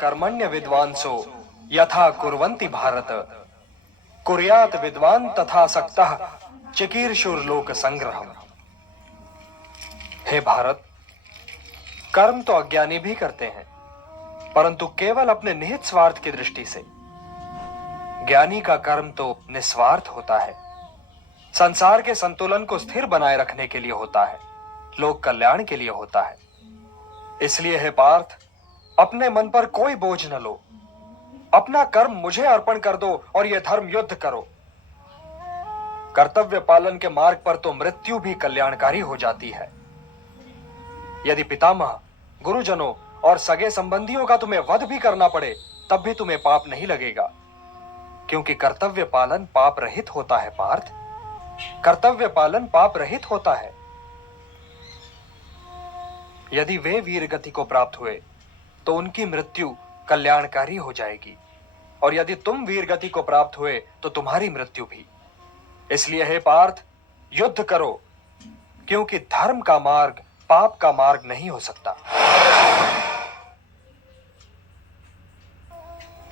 कर्मण्य विद्वांसो यथा कुर्वन्ति भारत कुर्यात विद्वान तथा सक्तः चिकीर्षुर्लोक संग्रहम। हे भारत, कर्म तो अज्ञानी भी करते हैं, परंतु केवल अपने निहित स्वार्थ की दृष्टि से। ज्ञानी का कर्म तो निस्वार्थ होता है, संसार के संतुलन को स्थिर बनाए रखने के लिए होता है, लोक कल्याण के लिए होता है। इसलिए हे पार्थ, अपने मन पर कोई बोझ न लो, अपना कर्म मुझे अर्पण कर दो और यह धर्म युद्ध करो। कर्तव्य पालन के मार्ग पर तो मृत्यु भी कल्याणकारी हो जाती है। यदि पितामह, गुरुजनों और सगे संबंधियों का तुम्हें वध भी करना पड़े, तब भी तुम्हें पाप नहीं लगेगा, क्योंकि कर्तव्य पालन पाप रहित होता है पार्थ। कर्तव्य पालन पाप रहित होता है। यदि वे वीर गति को प्राप्त हुए तो उनकी मृत्यु कल्याणकारी हो जाएगी, और यदि तुम वीर गति को प्राप्त हुए तो तुम्हारी मृत्यु भी। इसलिए हे पार्थ, युद्ध करो, क्योंकि धर्म का मार्ग पाप का मार्ग नहीं हो सकता।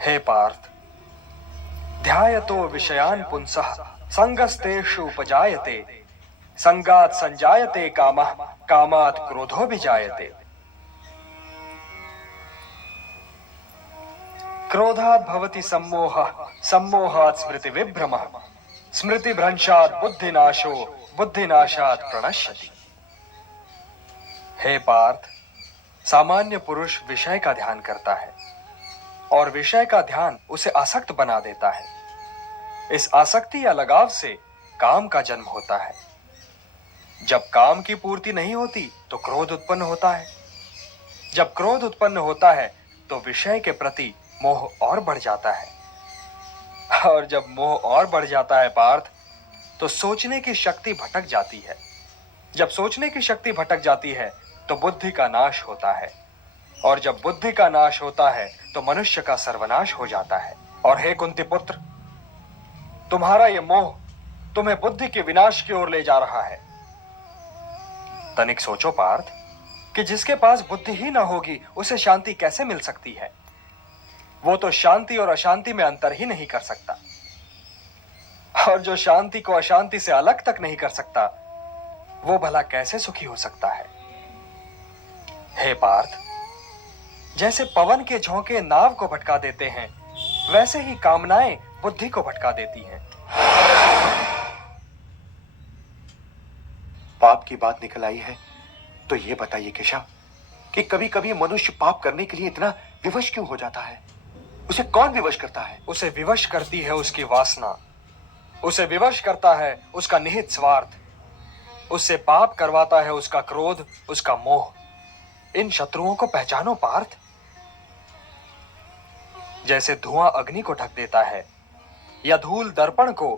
हे पार्थ, ध्यायतो विषयान् पुंसः संगस्तेषु उपजायते संगात् संजायते कामः कामात् क्रोधो विजायते। क्रोधात् भवति सम्मोहः सम्मोहात् स्मृति विभ्रमः स्मृति भ्रंशात् बुद्धिनाशो बुद्धिनाशात् प्रणश्यति। हे पार्थ, सामान्य पुरुष विषय का ध्यान करता है और विषय का ध्यान उसे आसक्त बना देता है। इस आसक्ति या लगाव से काम का जन्म होता है। जब काम की पूर्ति नहीं होती तो क्रोध उत्पन्न होता है। जब क्रोध उत्पन्न होता है तो विषय के प्रति मोह और बढ़ जाता है, और जब मोह और बढ़ जाता है पार्थ, तो सोचने की शक्ति भटक जाती है। जब सोचने की शक्ति भटक जाती है तो बुद्धि का नाश होता है, और जब बुद्धि का नाश होता है तो मनुष्य का सर्वनाश हो जाता है। और हे कुंती पुत्र, तुम्हारा यह मोह तुम्हें बुद्धि के विनाश की ओर ले जा रहा है। तनिक सोचो पार्थ, कि जिसके पास बुद्धि ही ना होगी उसे शांति कैसे मिल सकती है? वो तो शांति और अशांति में अंतर ही नहीं कर सकता, और जो शांति को अशांति से अलग तक नहीं कर सकता, वो भला कैसे सुखी हो सकता है? हे पार्थ, जैसे पवन के झोंके नाव को भटका देते हैं, वैसे ही कामनाएं बुद्धि को भटका देती हैं। पाप की बात निकल आई है तो ये बताइए केशव कि कभी कभी मनुष्य पाप करने के लिए इतना विवश क्यों हो जाता है? उसे कौन विवश करता है? उसे विवश करती है उसकी वासना, उसे विवश करता है उसका निहित स्वार्थ, उससे पाप करवाता है उसका क्रोध, उसका मोह। इन शत्रुओं को पहचानो पार्थ। जैसे धुआं अग्नि को ढक देता है या धूल दर्पण को